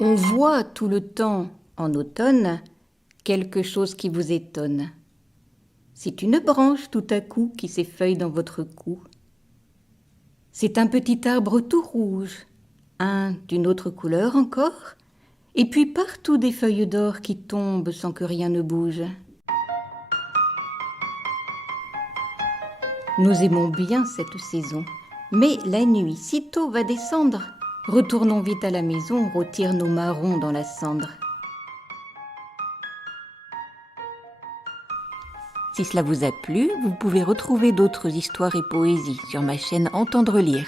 On voit tout le temps, en automne, quelque chose qui vous étonne. C'est une branche tout à coup qui s'effeuille dans votre cou. C'est un petit arbre tout rouge, un d'une autre couleur encore, et puis partout des feuilles d'or qui tombent sans que rien ne bouge. Nous aimons bien cette saison, mais la nuit sitôt va descendre. Retournons vite à la maison, rôtir nos marrons dans la cendre. Si cela vous a plu, vous pouvez retrouver d'autres histoires et poésies sur ma chaîne Entendre lire.